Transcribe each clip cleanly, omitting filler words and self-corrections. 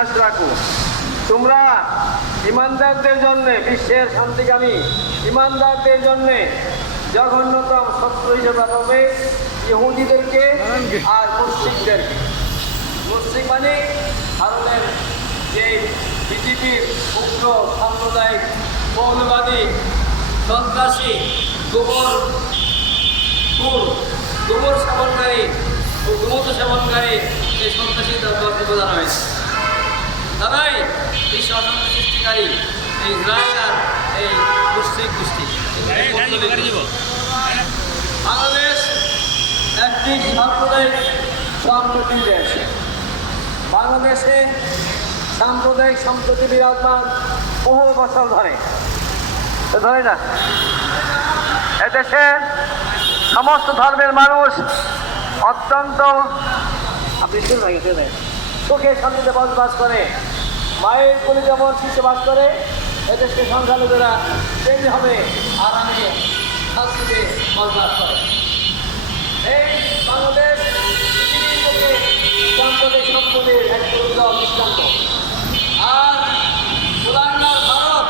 বিশ্বাস রাখো। তোমরা ইমানদারদের জন্যে, বিশ্বের শান্তিকামী ইমানদারদের জন্যে জঘন্যতম শত্রু হিসেবে হবে ইহুদিদেরকে আর মুশরিকদেরকে। মুশরিক মানে ভারতের যে বিজেপির উগ্র সাম্প্রদায়িক মৌলবাদী সন্ত্রাসী গোবর সেবনকারী ও গোমূত্র সেবনকারী এই সন্ত্রাসী দলকে বোঝানো হয়েছে। তারাই বিশ্ব অশান্তি সৃষ্টিকারী এই ইসরায়েল আর এই মুশরিক গোষ্ঠী। বাংলাদেশ একটি সাম্প্রদায়িক সম্প্রীতি দেশ। বাংলাদেশে সাম্প্রদায়িক সম্প্রীতি বিরাজমান বহু বছর ধরে না। এদেশে সমস্ত ধর্মের মানুষ অত্যন্ত সুখে শান্তিতে বসবাস করে। মায়ের কোলে যেমন শিশু বাস করে, এদেশে সংখ্যালঘুরা তেমনিভাবে আরামে শান্তিতে বসবাস করে। এই বাংলাদেশ সাম্প্রদায়িক সম্পদের এক উজ্জ্বল দৃষ্টান্ত। আর পুরানার ভারত,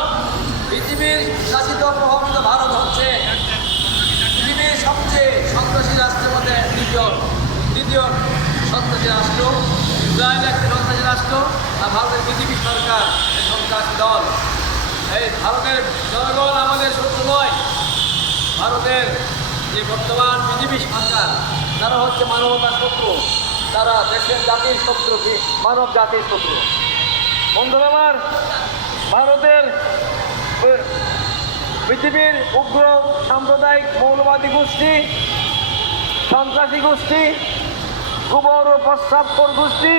পৃথিবীর শাসিত প্রভাবিত ভারত হচ্ছে পৃথিবীর সবচেয়ে সন্ত্রাসী রাষ্ট্রের মধ্যে দ্বিতীয় সন্ত্রাসী রাষ্ট্র। ইসরায়েল একটি সন্ত্রাসী রাষ্ট্র, আর ভারতের বিজেপি সরকার সন্ত্রাসী দল। এই ভারতের জনগণ আমাদের শত্রু নয়। ভারতের যে বর্তমান বিজেপি সরকার, তারা হচ্ছে মানবতার শত্রু, তারা দেশের জাতির শত্রু, মানব জাতির শত্রু। বন্ধুরা আমার, ভারতের পৃথিবীর উগ্র সাম্প্রদায়িক মৌলবাদী গোষ্ঠী, সন্ত্রাসী গোষ্ঠী, গোবর ও প্রস্রাবখোর গোষ্ঠী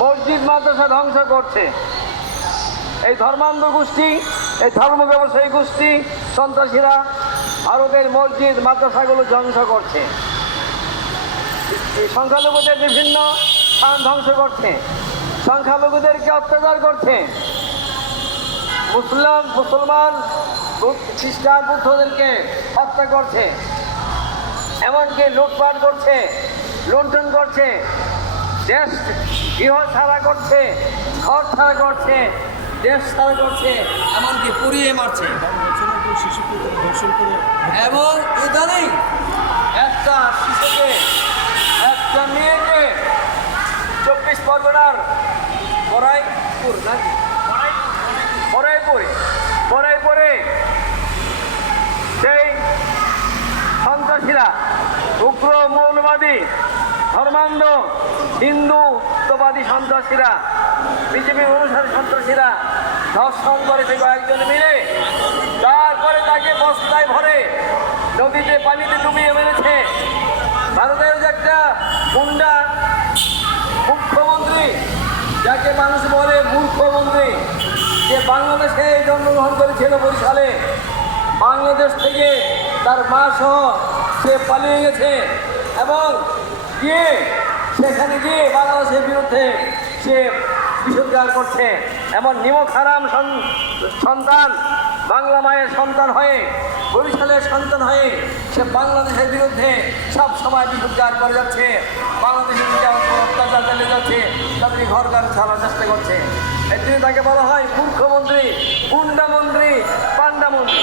মসজিদ মাদ্রাসা ধ্বংস করছে। এই ধর্মান্ধ গোষ্ঠী, এই ধর্ম ব্যবসায়ী গোষ্ঠী সন্ত্রাসীরা ভারতের মসজিদ মাদ্রাসাগুলো ধ্বংস করছে। এই সংখ্যালঘুদের বিভিন্ন স্থান ধ্বংস করছে, সংখ্যালঘুদেরকে অত্যাচার করছে, মুসলমান খ্রিস্টান বুদ্ধদেরকে হত্যা করছে, এমনকি লুটপাট করছে, লুণ্ঠন করছে, দেশ গৃহ ছাড়া করছে, ঘর ছাড়া করছে, দেশ ছাড়া করছে, এমনকি পুড়িয়ে মারছে। এবং ইদানিং একটা শিশুকে, একটা মেয়েকে 24 পরগনার বড়াইপুরে সেই সন্ত্রাসীরা, উগ্র মৌলবাদী ধর্মান্ধ হিন্দুত্ববাদী সন্ত্রাসীরা, বিজেপির অনুসারী সন্ত্রাসীরা ধর্ষণ করেছে কয়েকজন মিলে। তারপরে তাকে বস্তায় ভরে নদীতে পানিতে ডুবিয়ে মেরেছে। ভারতের যে একটা গুন্ডা মুখ্যমন্ত্রী, যাকে মানুষ বলে মুখ্যমন্ত্রী, যে বাংলাদেশে জন্মগ্রহণ করেছিল বরিশালে, বাংলাদেশ থেকে তার মা সহ সে পালিয়ে গেছে এবং সেখানে গিয়ে বাংলাদেশের বিরুদ্ধে সে বিষোদ্গার করছে। এমন নিমক হারাম সন্তান, বাংলা মায়ের সন্তান হয়ে, বরিশালের সন্তান হয়ে সে বাংলাদেশের বিরুদ্ধে সব সময় বিষোদ্গার করে যাচ্ছে। বাংলাদেশের অত্যাচার চালিয়ে যাচ্ছে, তাদের ঘর ছাড়ার চেষ্টা করছে। এর জন্য তাকে বলা হয় মূর্খমন্ত্রী, গুন্ডামন্ত্রী, পান্ডামন্ত্রী।